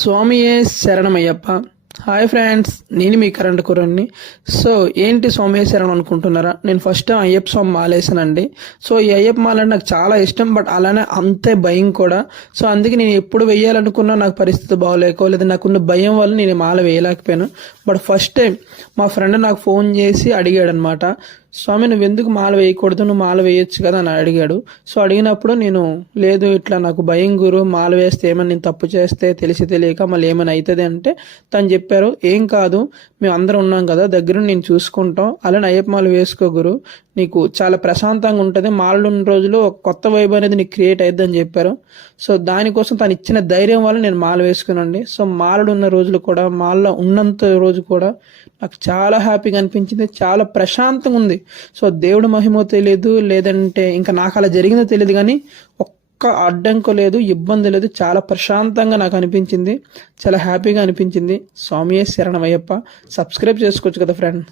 స్వామియే శరణమయ్యప్ప. Hi friends, నేను మీ కరెంట్ కుర్రాడిని. సో ఏంటి స్వామియే శరణం అనుకుంటున్నారా? నేను ఫస్ట్ టైం అయ్యప్ప స్వామి మాలేసానండి. సో ఈ అయ్యప్ప మాల అంటే నాకు చాలా ఇష్టం, బట్ అలానే అంతే భయం కూడా. సో అందుకే నేను ఎప్పుడు వేయాలనుకున్నా నాకు పరిస్థితి బాగోలేకో లేదా నాకున్న భయం వల్ల నేను మాల వేయలేకపోయాను. బట్ ఫస్ట్ టైం మా ఫ్రెండ్ నాకు ఫోన్ చేసి అడిగాడు అనమాట, స్వామి నువ్వు ఎందుకు మాల వేయకూడదు, నువ్వు మాల వేయొచ్చు కదా అని అడిగాడు. సో అడిగినప్పుడు నేను లేదు ఇట్లా నాకు భయం గురు, మాల వేస్తే ఏమని నేను తప్పు చేస్తే తెలిసి తెలియక మళ్ళీ ఏమైనా అవుతుంది అంటే తను చెప్పారు, ఏం కాదు మేము అందరం ఉన్నాం కదా దగ్గర నేను చూసుకుంటాం, అలానే అయ్యప్ప మాల వేసుకో గురు, నీకు చాలా ప్రశాంతంగా ఉంటుంది, మాలలు ఉన్న రోజులు ఒక కొత్త వైబ్ అనేది నీకు క్రియేట్ అవుద్ది అని చెప్పారు. సో దానికోసం తను ఇచ్చిన ధైర్యం వల్ల నేను మాల వేసుకున్నాండి. సో మాలలు ఉన్న రోజులు కూడా, మాలలో ఉన్నంత రోజు కూడా నాకు చాలా హ్యాపీగా అనిపించింది, చాలా ప్రశాంతంగా ఉంది. సో దేవుడి మహిమో తెలియదు, లేదంటే ఇంకా నాకు అలా జరిగిందో తెలియదు, కానీ ఒక్క అడ్డంకు లేదు, ఇబ్బంది లేదు, చాలా ప్రశాంతంగా నాకు అనిపించింది, చాలా హ్యాపీగా అనిపించింది. స్వామియే శరణమయ్యప్ప. సబ్స్క్రైబ్ చేసుకోవచ్చు కదా ఫ్రెండ్.